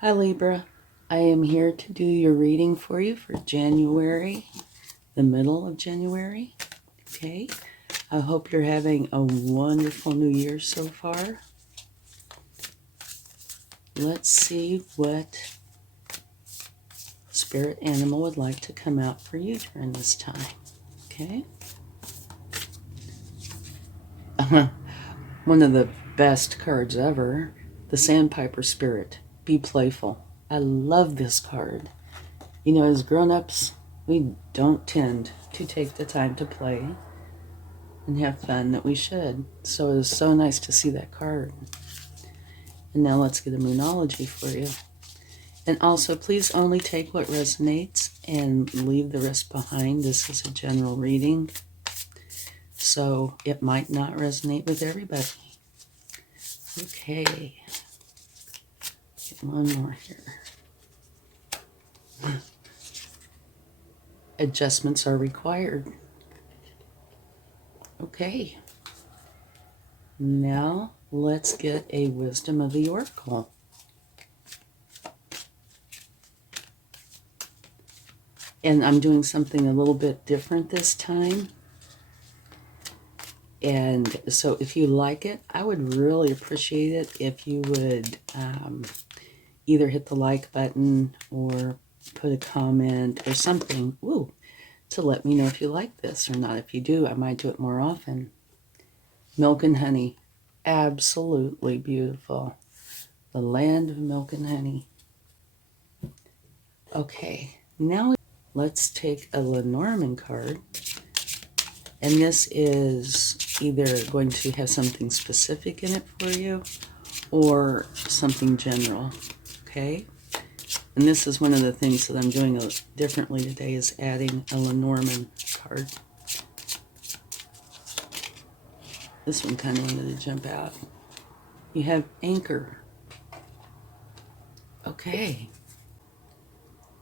Hi Libra, I am here to do your reading for you for January, the middle of January. Okay, I hope you're having a wonderful new year so far. Let's see what spirit animal would like to come out for you during this time. Okay. One of the best cards ever, the Sandpiper Spirit. Be playful. I love this card. You know, as grown-ups, we don't tend to take the time to play and have fun that we should. So it was so nice to see that card. And now let's get a Moonology for you. And also, please only take what resonates and leave the rest behind. This is a general reading, so it might not resonate with everybody. Okay. Get one more here. Adjustments are required. Okay. Now let's get a Wisdom of the Oracle. And I'm doing something a little bit different this time. And so if you like it, I would really appreciate it if you would either hit the like button or put a comment or something to let me know if you like this or not. If you do, I might do it more often. Milk and honey. Absolutely beautiful. The land of milk and honey. Okay, now let's take a Lenormand card. And this is either going to have something specific in it for you or something general, okay? And this is one of the things that I'm doing differently today, is adding a Lenormand card. This one kind of wanted to jump out. You have Anchor. Okay.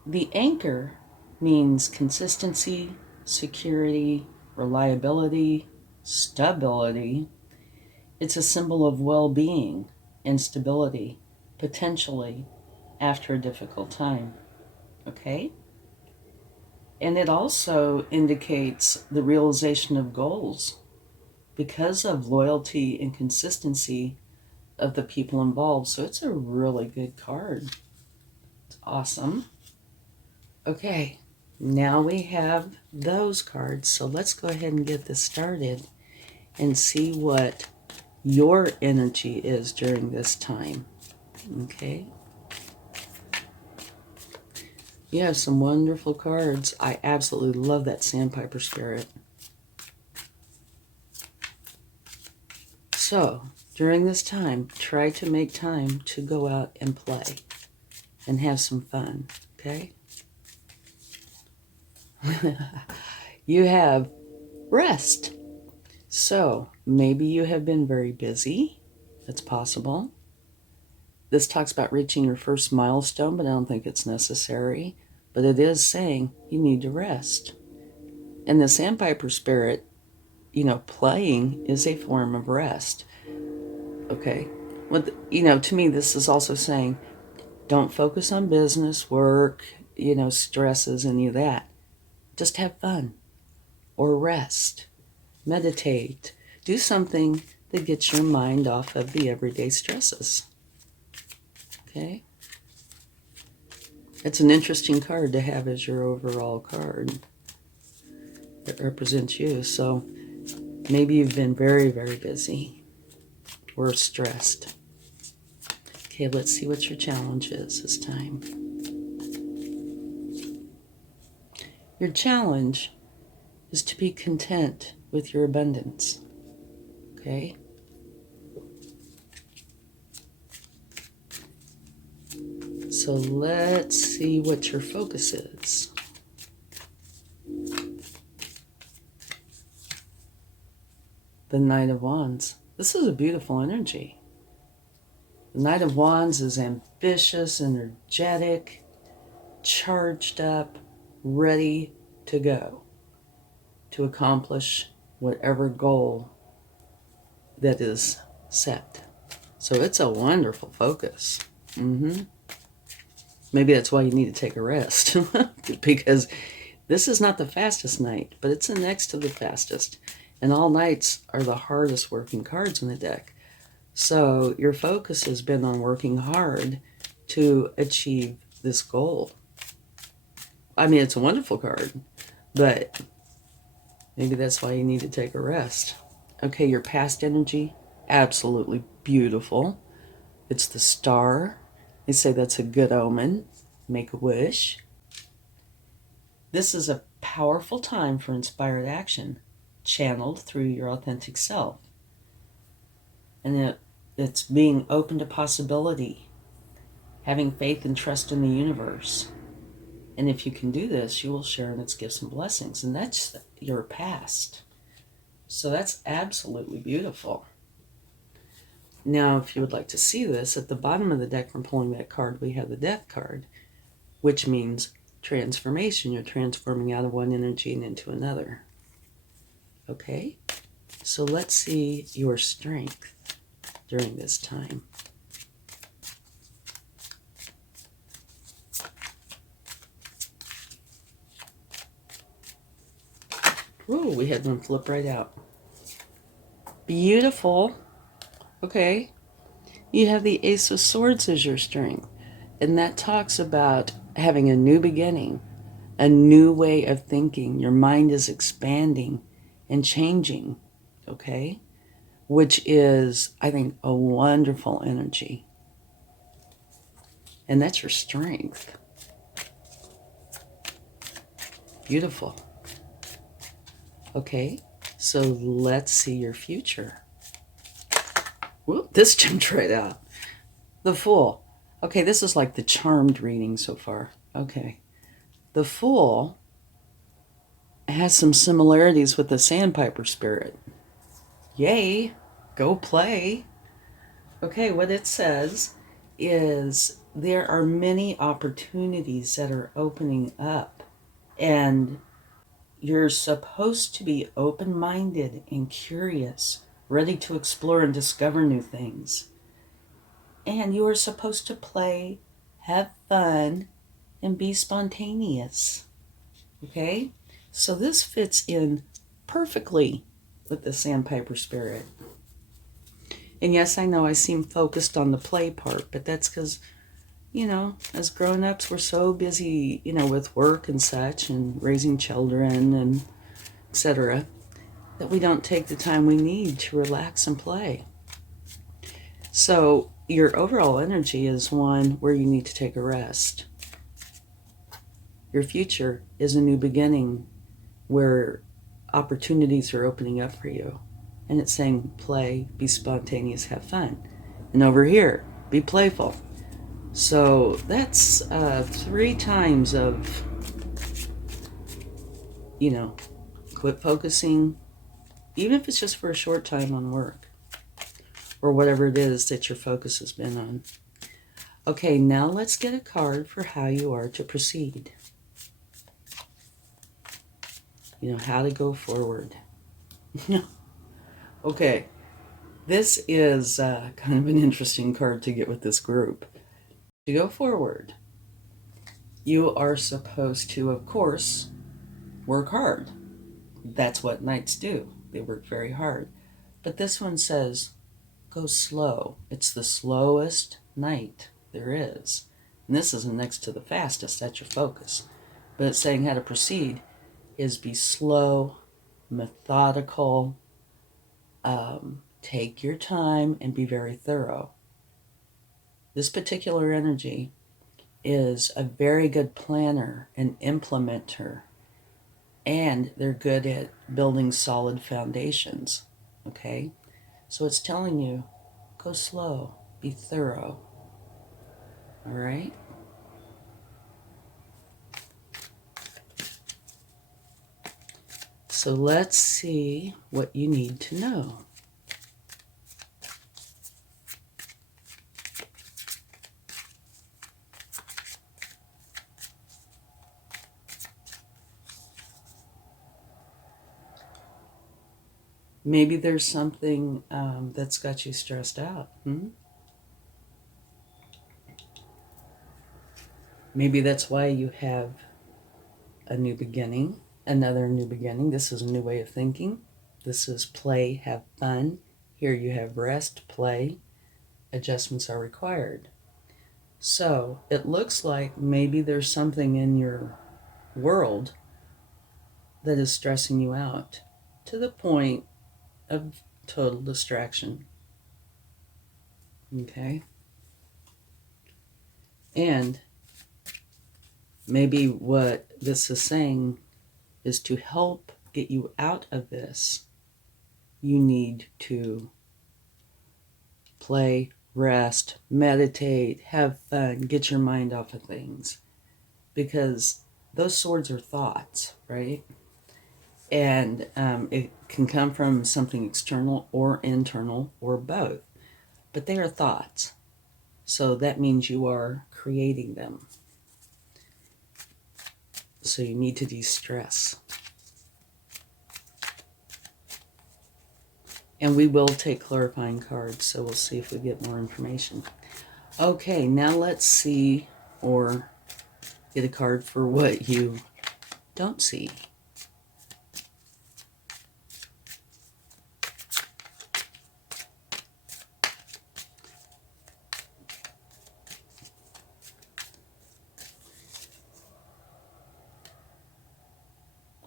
The anchor means consistency, security, reliability, stability. It's a symbol of well-being and stability, potentially after a difficult time. Okay? And it also indicates the realization of goals because of loyalty and consistency of the people involved. So it's a really good card. It's awesome. Okay, now we have those cards. So let's go ahead and get this started and see what your energy is during this time. Okay? You have some wonderful cards. I absolutely love that Sandpiper Spirit. So, during this time, try to make time to go out and play and have some fun, okay? You have rest. So, maybe you have been very busy. That's possible. This talks about reaching your first milestone, but I don't think it's necessary. But it is saying you need to rest. And the Sandpiper Spirit, you know, playing is a form of rest. Okay? Well, you know, to me, this is also saying don't focus on business, work, you know, stresses, any of that. Just have fun or rest. Meditate. Do something that gets your mind off of the everyday stresses. Okay? It's an interesting card to have as your overall card. It represents you. So maybe you've been very, very busy or stressed. Okay, let's see what your challenge is this time. Your challenge is to be content with your abundance. Okay? So let's see what your focus is. The Knight of Wands. This is a beautiful energy. The Knight of Wands is ambitious, energetic, charged up, ready to go to accomplish whatever goal that is set. So it's a wonderful focus. Maybe that's why you need to take a rest. Because this is not the fastest night, but it's the next to the fastest. And all nights are the hardest working cards in the deck. So your focus has been on working hard to achieve this goal. I mean, it's a wonderful card, but maybe that's why you need to take a rest. Okay, your past energy, absolutely beautiful. It's the star. They say that's a good omen. Make a wish. This is a powerful time for inspired action, channeled through your authentic self. And it's being open to possibility, having faith and trust in the universe. And if you can do this, you will share in its gifts and blessings. And that's your past. So that's absolutely beautiful. Now, if you would like to see this, at the bottom of the deck from pulling that card, we have the Death card, which means transformation. You're transforming out of one energy and into another. Okay? So let's see your strength during this time. Ooh, we had one flip right out. Beautiful. Okay. You have the Ace of Swords as your strength. And that talks about having a new beginning, a new way of thinking. Your mind is expanding and changing. Okay? Which is, I think, a wonderful energy. And that's your strength. Beautiful. Okay, so let's see your future. Whoop, this jumped right out. The Fool. Okay, this is like the charmed reading so far. Okay. The Fool has some similarities with the Sandpiper spirit. Yay, go play. Okay, what it says is there are many opportunities that are opening up, and you're supposed to be open-minded and curious, ready to explore and discover new things. And you are supposed to play, have fun, and be spontaneous. Okay? So this fits in perfectly with the Sandpiper spirit. And yes, I know I seem focused on the play part, but that's because, as grown-ups, we're so busy, with work and such and raising children and etc., that we don't take the time we need to relax and play. So your overall energy is one where you need to take a rest. Your future is a new beginning where opportunities are opening up for you. And it's saying play, be spontaneous, have fun. And over here, be playful. So that's 3 times of, quit focusing, even if it's just for a short time on work or whatever it is that your focus has been on. Okay, now let's get a card for how you are to proceed. How to go forward. Okay, this is kind of an interesting card to get with this group. To go forward, you are supposed to, of course, work hard. That's what knights do. They work very hard. But this one says, go slow. It's the slowest night there is. And this is next to the fastest. That's your focus. But it's saying how to proceed is be slow, methodical, take your time, and be very thorough. This particular energy is a very good planner and implementer, and they're good at building solid foundations. Okay? So it's telling you, go slow, be thorough. All right? So let's see what you need to know. Maybe there's something that's got you stressed out. Maybe that's why you have a new beginning, another new beginning. This is a new way of thinking. This is play, have fun. Here you have rest, play, adjustments are required. So it looks like maybe there's something in your world that is stressing you out to the point of total distraction. Okay? And maybe what this is saying is to help get you out of this, you need to play, rest, meditate, have fun, get your mind off of things. Because those swords are thoughts, right? And it can come from something external or internal or both. But they are thoughts. So that means you are creating them. So you need to de-stress. And we will take clarifying cards, so we'll see if we get more information. Okay, now let's see or get a card for what you don't see.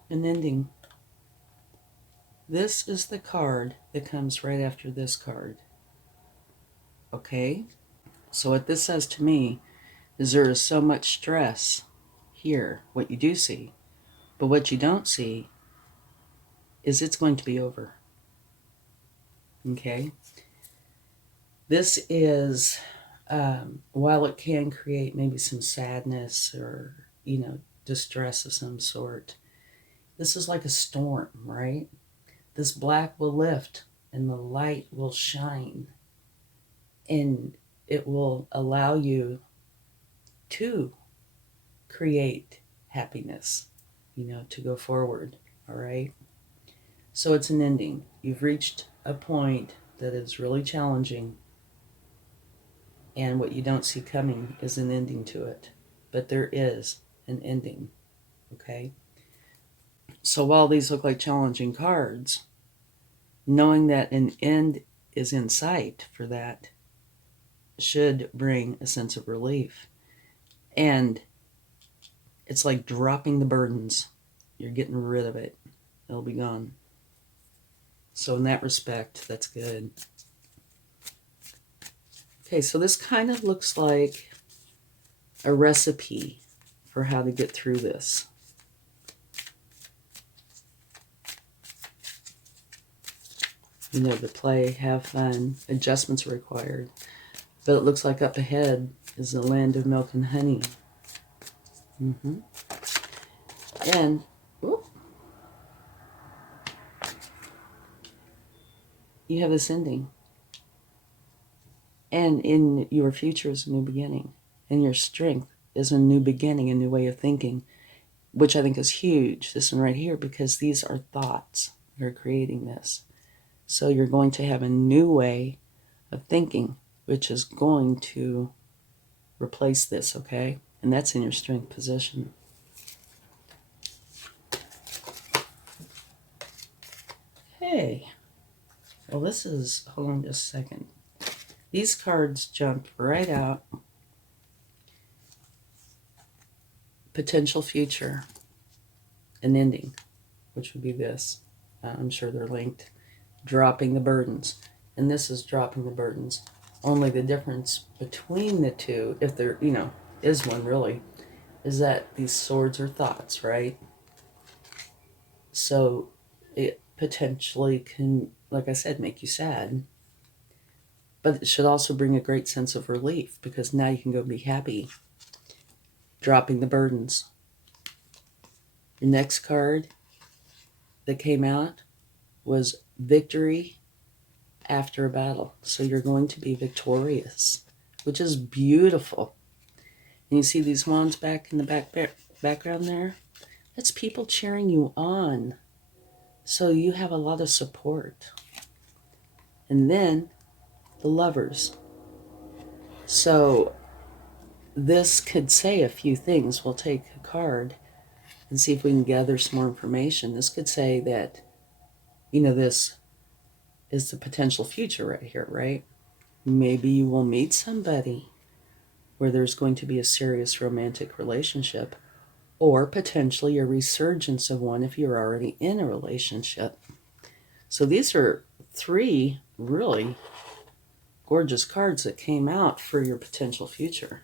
An ending. This is the card that comes right after this card. Okay? So what this says to me is there is so much stress here, what you do see. But what you don't see is it's going to be over. Okay? This is, while it can create maybe some sadness or, distress of some sort, this is like a storm, right? This black will lift and the light will shine. And it will allow you to create happiness, to go forward, all right? So it's an ending. You've reached a point that is really challenging, and what you don't see coming is an ending to it. But there is an ending, okay? So while these look like challenging cards, knowing that an end is in sight for that should bring a sense of relief. And it's like dropping the burdens. You're getting rid of it. It'll be gone. So in that respect, that's good. Okay, so this kind of looks like a recipe for how to get through this. The play, have fun, adjustments are required. But it looks like up ahead is the land of milk and honey. And, you have this ending. And in your future is a new beginning. And your strength is a new beginning, a new way of thinking, which I think is huge, this one right here, because these are thoughts that are creating this. So you're going to have a new way of thinking, which is going to replace this, okay? And that's in your strength position. Okay. Well, this is, hold on just a second. These cards jumped right out. Potential future. An ending, which would be this. I'm sure they're linked. Dropping the burdens. And this is dropping the burdens. Only the difference between the two, if there, is one really, is that these swords are thoughts, right? So it potentially can, like I said, make you sad. But it should also bring a great sense of relief because now you can go be happy. Dropping the burdens. Your next card that came out was victory after a battle. So you're going to be victorious, which is beautiful. And you see these wands back in the background there? That's people cheering you on. So you have a lot of support. And then the lovers. So this could say a few things. We'll take a card and see if we can gather some more information. This could say that, this is the potential future right here, right? Maybe you will meet somebody where there's going to be a serious romantic relationship, or potentially a resurgence of one if you're already in a relationship. So these are 3 really gorgeous cards that came out for your potential future.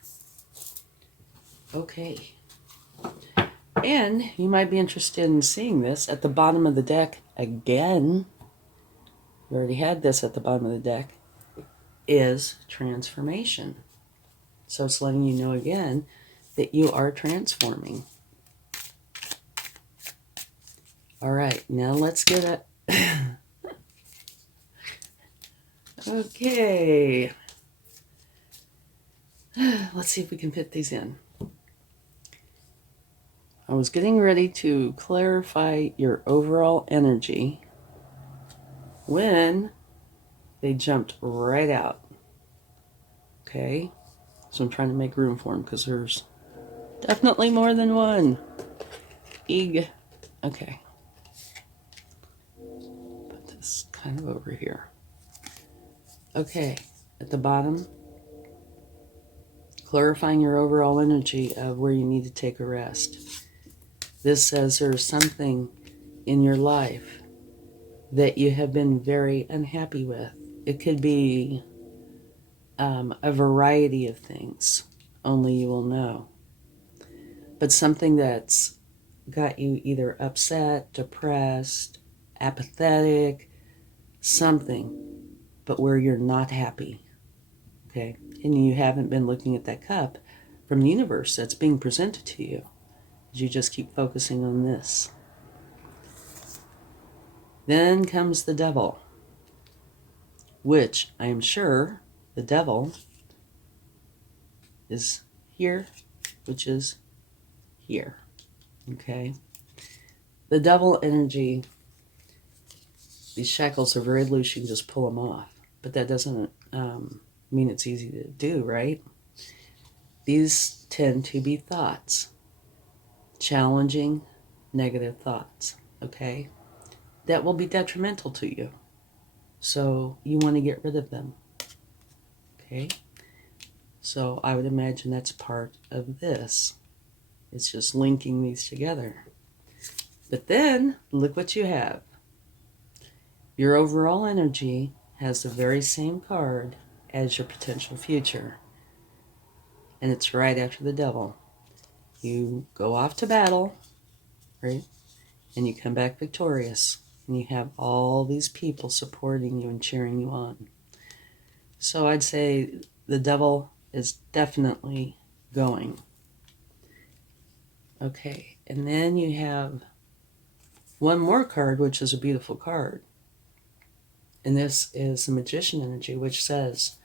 Okay. And you might be interested in seeing this at the bottom of the deck again. You already had this at the bottom of the deck, is transformation. So it's letting you know again that you are transforming. All right, now let's get it. Okay. Let's see if we can fit these in. I was getting ready to clarify your overall energy when they jumped right out. Okay? So I'm trying to make room for them because there's definitely more than one. Eeg. Okay. Put this kind of over here. Okay. At the bottom, clarifying your overall energy of where you need to take a rest. This says there's something in your life that you have been very unhappy with. It could be a variety of things, only you will know. But something that's got you either upset, depressed, apathetic, something, but where you're not happy, okay? And you haven't been looking at that cup from the universe that's being presented to you. You just keep focusing on this. Then comes the devil, which I am sure the devil is here, which is here, okay? The devil energy, these shackles are very loose. You can just pull them off, but that doesn't mean it's easy to do, right? These tend to be thoughts, challenging, negative thoughts, okay? That will be detrimental to you. So you want to get rid of them, okay? So I would imagine that's part of this. It's just linking these together. But then, look what you have. Your overall energy has the very same card as your potential future. And it's right after the devil. You go off to battle, right? And you come back victorious. And you have all these people supporting you and cheering you on. So I'd say the devil is definitely going. Okay, and then you have one more card, which is a beautiful card. And this is the Magician energy, which says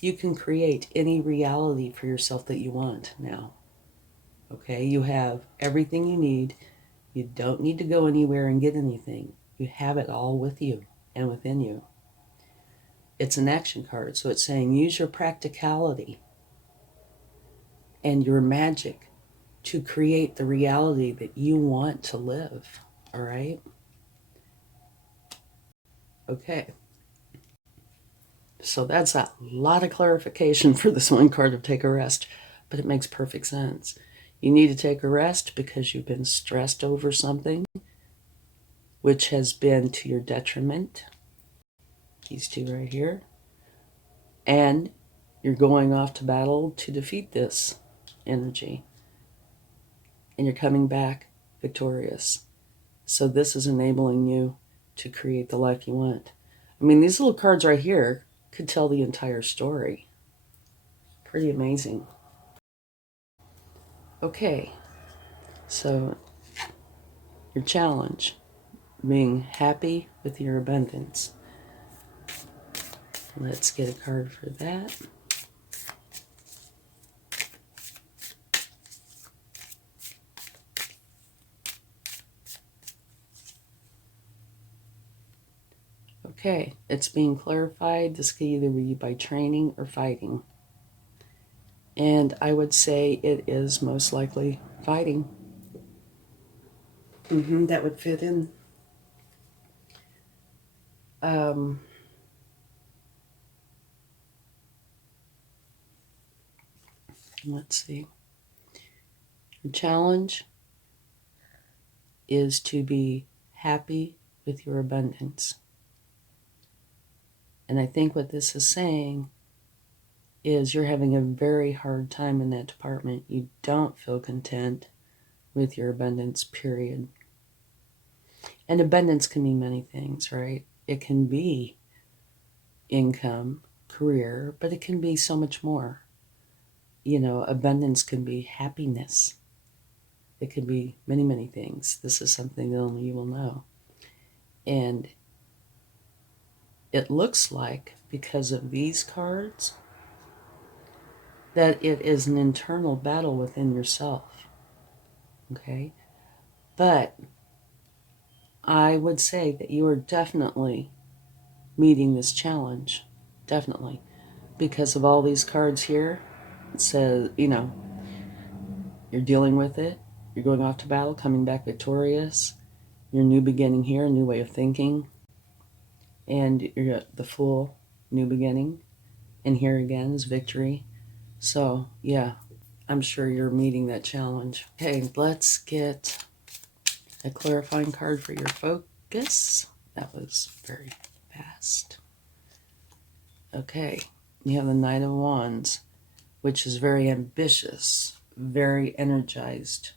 you can create any reality for yourself that you want now. Okay, you have everything you need. You don't need to go anywhere and get anything. You have it all with you and within you. It's an action card, so it's saying use your practicality and your magic to create the reality that you want to live. All right? Okay. So that's a lot of clarification for this one card of take a rest, but it makes perfect sense. You need to take a rest because you've been stressed over something which has been to your detriment. These two right here. And you're going off to battle to defeat this energy. And you're coming back victorious. So this is enabling you to create the life you want. I mean, these little cards right here could tell the entire story. Pretty amazing. Okay, so your challenge, being happy with your abundance. Let's get a card for that. Okay, it's being clarified. This could either be by training or fighting. And I would say it is most likely fighting. That would fit in. Let's see. The challenge is to be happy with your abundance. And I think what this is saying is you're having a very hard time in that department. You don't feel content with your abundance, period. And abundance can mean many things, right? It can be income, career, but it can be so much more. You know, abundance can be happiness. It can be many, many things. This is something that only you will know. And it looks like, because of these cards, that it is an internal battle within yourself. Okay? But I would say that you are definitely meeting this challenge. Definitely. Because of all these cards here, it says, you know, you're dealing with it. You're going off to battle, coming back victorious. Your new beginning here, a new way of thinking. And you're the full new beginning. And here again is victory. So, yeah, I'm sure you're meeting that challenge. Okay, let's get a clarifying card for your focus. That was very fast. Okay, you have the Knight of Wands, which is very ambitious, very energized,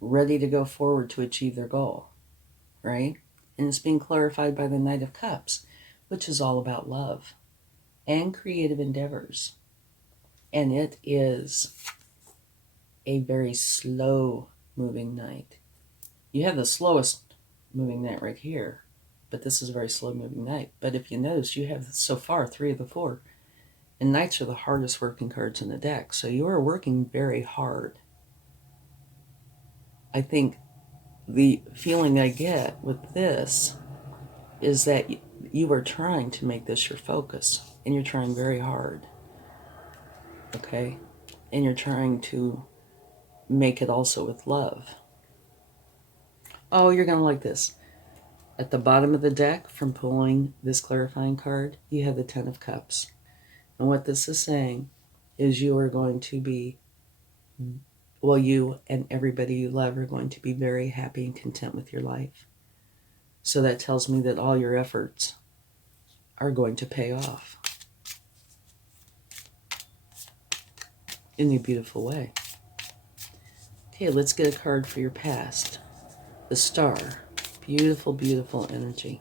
ready to go forward to achieve their goal, right? And it's being clarified by the Knight of Cups, which is all about love and creative endeavors. And it is a very slow moving knight. You have the slowest moving knight right here, but this is a very slow moving knight. But if you notice, you have so far 3 of the 4. And knights are the hardest working cards in the deck, so you are working very hard. I think the feeling I get with this is that you are trying to make this your focus, and you're trying very hard. Okay? And you're trying to make it also with love. Oh, you're going to like this. At the bottom of the deck, from pulling this clarifying card, you have the 10 of Cups. And what this is saying is you are going to be, well, you and everybody you love are going to be very happy and content with your life. So that tells me that all your efforts are going to pay off in a beautiful way. Okay, let's get a card for your past. The Star. Beautiful, beautiful energy.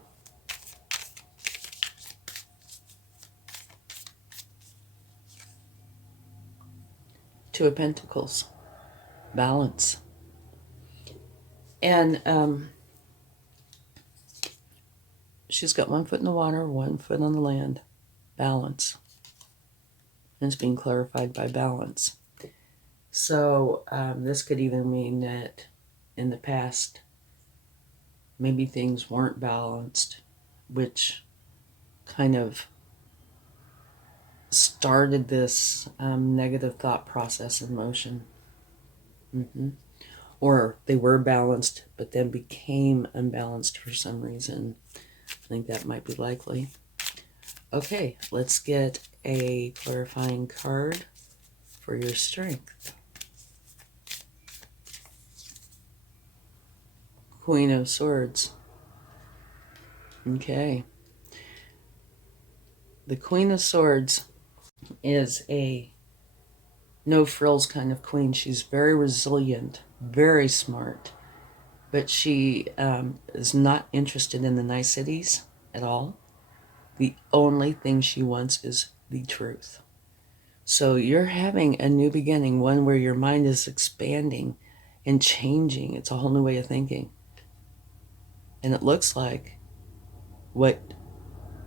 Two of Pentacles. Balance. And she's got 1 foot in the water, 1 foot on the land. Balance. And it's being clarified by balance. So this could even mean that in the past, maybe things weren't balanced, which kind of started this negative thought process in motion. Or they were balanced, but then became unbalanced for some reason. I think that might be likely. Okay, let's get a clarifying card for your strength. Queen of Swords. Okay. The Queen of Swords is a no-frills kind of queen. She's very resilient, very smart, but she is not interested in the niceties at all. The only thing she wants is the truth. So you're having a new beginning, one where your mind is expanding and changing. It's a whole new way of thinking. And it looks like what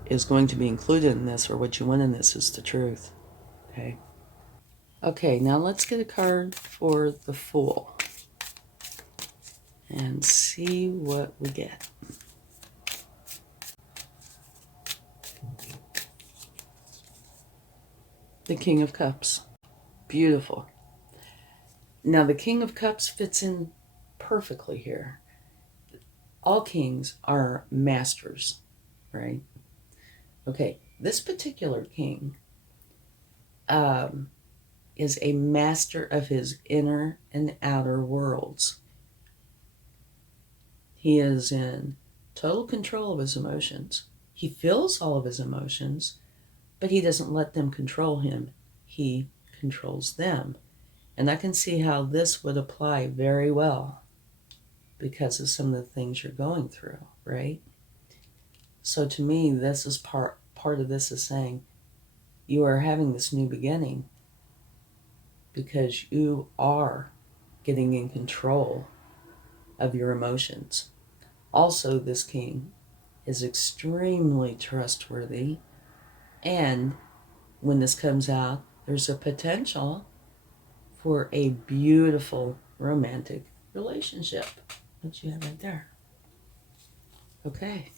is going to be included in this, or what you want in this, is the truth. Okay. Okay, now let's get a card for the Fool and see what we get. The King of Cups. Beautiful. Now the King of Cups fits in perfectly here. All kings are masters, right? Okay, this particular king is a master of his inner and outer worlds. He is in total control of his emotions. He feels all of his emotions, but he doesn't let them control him. He controls them. And I can see how this would apply very well because of some of the things you're going through, right? So to me, this is part of this is saying you are having this new beginning because you are getting in control of your emotions. Also, this king is extremely trustworthy, and when this comes out, there's a potential for a beautiful romantic relationship. What you have right there. Okay.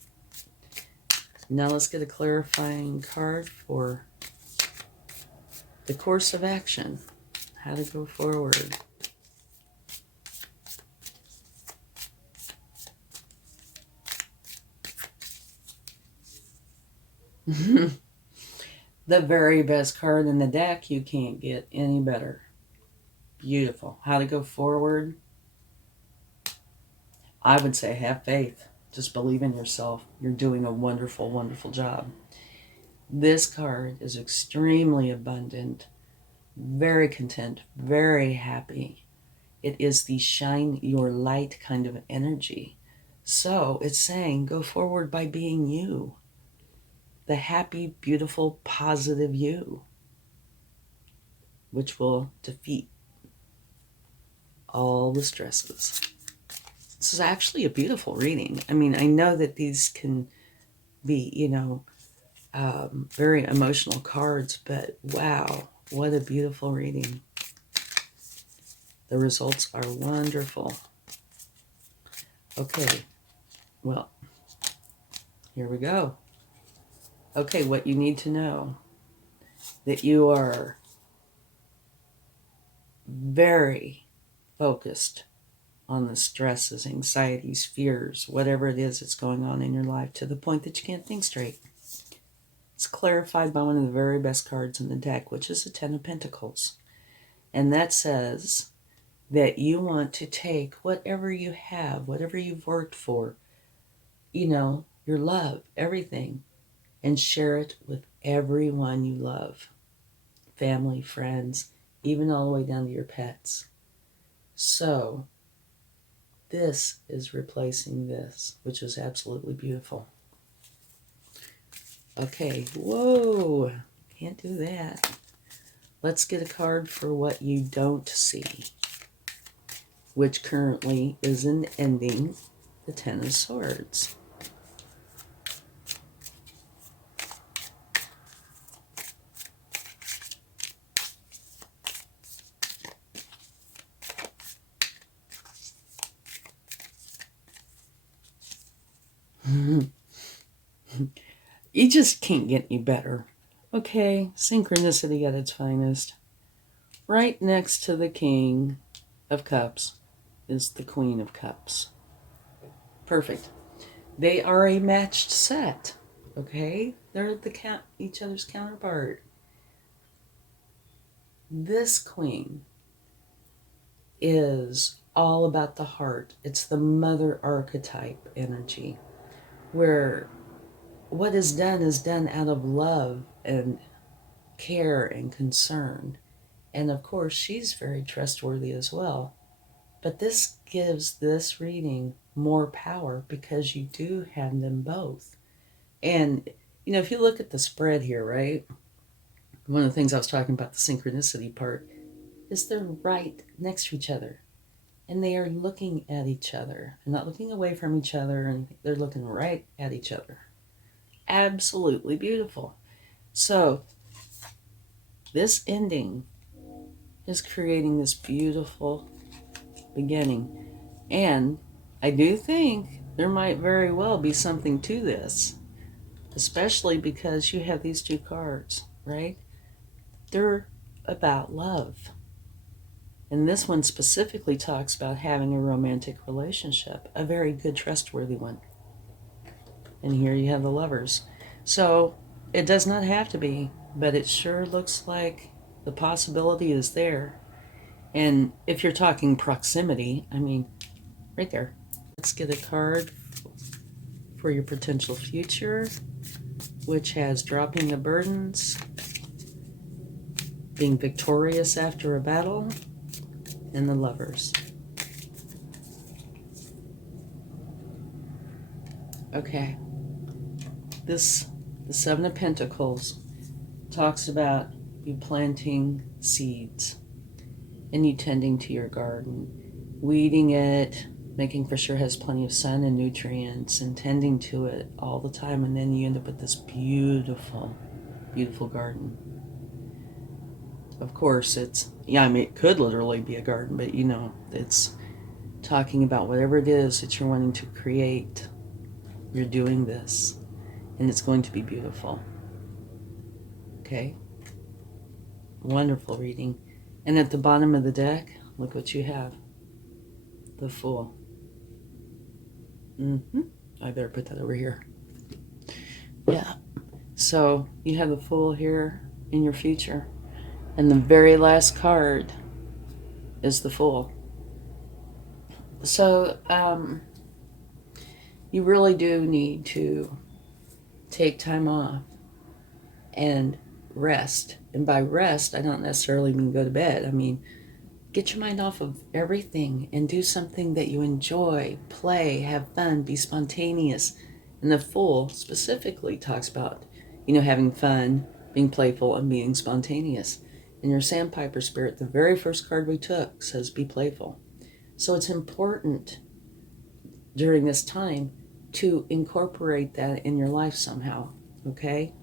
Now let's get a clarifying card for the course of action. How to go forward. The very best card in the deck. You can't get any better. Beautiful. How to go forward. I would say have faith. Just believe in yourself. You're doing a wonderful, wonderful job. This card is extremely abundant, very content, very happy. It is the shine your light kind of energy. So it's saying go forward by being you. The happy, beautiful, positive you, which will defeat all the stresses. This is actually a beautiful reading. I mean, I know that these can be, very emotional cards, but wow, what a beautiful reading. The results are wonderful. Okay, well, here we go. Okay, what you need to know, that you are very focused on the stresses, anxieties, fears, whatever it is that's going on in your life, to the point that you can't think straight. It's clarified by one of the very best cards in the deck, which is the Ten of Pentacles. And that says that you want to take whatever you have, whatever you've worked for, your love, everything, and share it with everyone you love. Family, friends, even all the way down to your pets. So this is replacing this, which is absolutely beautiful. Okay, whoa, can't do that. Let's get a card for what you don't see, which currently is an ending, the Ten of Swords. You just can't get any better. Okay, synchronicity at its finest. Right next to the King of Cups is the Queen of Cups. Perfect. They are a matched set. Okay, they're each other's counterpart. This queen is all about the heart. It's the mother archetype energy, where what is done out of love and care and concern. And of course, she's very trustworthy as well. But this gives this reading more power because you do have them both. And, if you look at the spread here, right? One of the things I was talking about, the synchronicity part, is they're right next to each other. And they are looking at each other. They're not looking away from each other, and they're looking right at each other. Absolutely beautiful. So this ending is creating this beautiful beginning. And I do think there might very well be something to this, especially because you have these two cards, right? They're about love. And this one specifically talks about having a romantic relationship, a very good, trustworthy one. And here you have the Lovers. So it does not have to be, but it sure looks like the possibility is there. And if you're talking proximity, I mean, right there. Let's get a card for your potential future, which has dropping the burdens, being victorious after a battle, and the Lovers. Okay. The Seven of Pentacles talks about you planting seeds and you tending to your garden, weeding it, making for sure it has plenty of sun and nutrients, and tending to it all the time, and then you end up with this beautiful, beautiful garden. Of course, it could literally be a garden, but it's talking about whatever it is that you're wanting to create. You're doing this, and it's going to be beautiful. Okay? Wonderful reading. And at the bottom of the deck, look what you have. The Fool. I better put that over here. Yeah. So you have the Fool here in your future. And the very last card is the Fool. So you really do need to take time off and rest. And by rest, I don't necessarily mean go to bed. I mean, get your mind off of everything and do something that you enjoy, play, have fun, be spontaneous. And the Fool specifically talks about, having fun, being playful, and being spontaneous. In your Sandpiper spirit, the very first card we took says be playful. So it's important during this time to incorporate that in your life somehow, okay?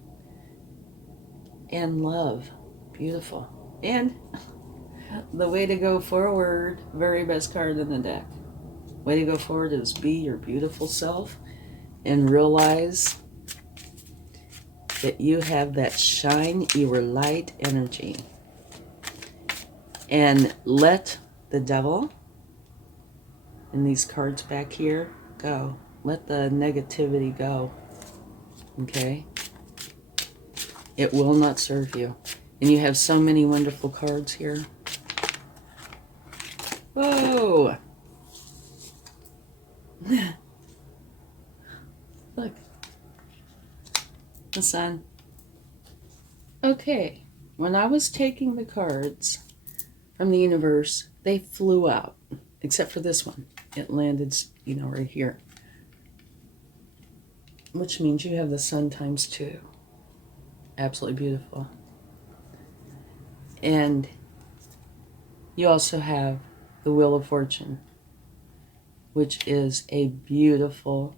And love, beautiful. And the way to go forward, very best card in the deck. Way to go forward is be your beautiful self and realize that you have that shine your light energy. And let the devil and these cards back here go. Let the negativity go. Okay? It will not serve you. And you have so many wonderful cards here. Whoa! Look. The Sun. Okay. When I was taking the cards from the universe, they flew out. Except for this one. It landed, right here. Which means you have the Sun times 2. Absolutely beautiful. And you also have the Wheel of Fortune, which is a beautiful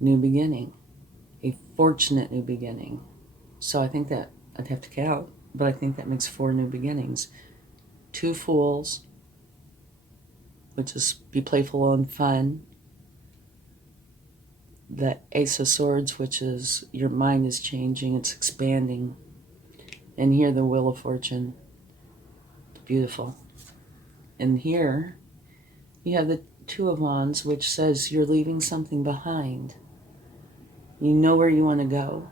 new beginning, a fortunate new beginning. So I think that I'd have to count, but I think that makes 4 new beginnings. 2 Fools, which is be playful and fun. The Ace of Swords, which is your mind is changing, it's expanding. And here the Wheel of Fortune, beautiful. And here you have the 2 of Wands, which says you're leaving something behind. You know where you want to go,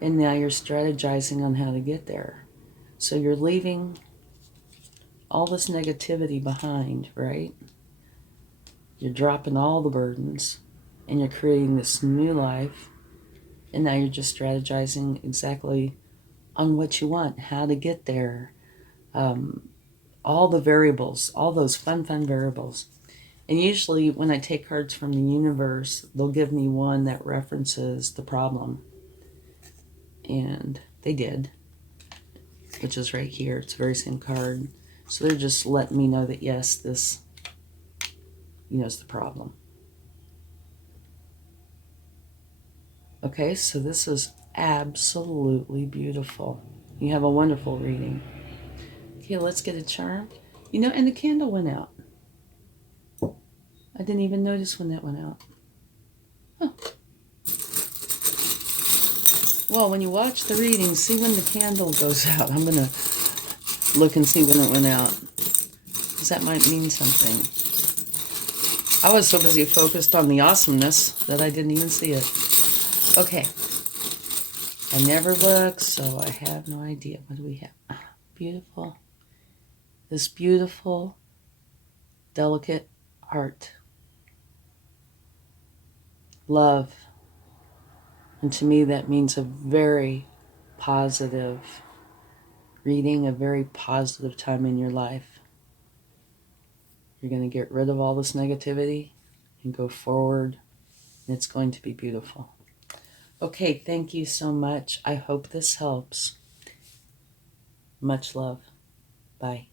and now you're strategizing on how to get there. So you're leaving all this negativity behind, right? You're dropping all the burdens, and you're creating this new life, and now you're just strategizing exactly on what you want, how to get there, all the variables, all those fun variables. And usually when I take cards from the universe, they'll give me one that references the problem. And they did, which is right here. It's the very same card. So they're just letting me know that, yes, this, is the problem. Okay, so this is absolutely beautiful. You have a wonderful reading. Okay, let's get a charm. And the candle went out. I didn't even notice when that went out. Huh. Well, when you watch the reading, see when the candle goes out. I'm going to look and see when it went out, because that might mean something. I was so busy focused on the awesomeness that I didn't even see it. Okay. I never look, so I have no idea. What do we have? Beautiful. This beautiful, delicate heart. Love. And to me, that means a very positive reading, a very positive time in your life. You're going to get rid of all this negativity and go forward, and it's going to be beautiful. Okay, thank you so much. I hope this helps. Much love. Bye.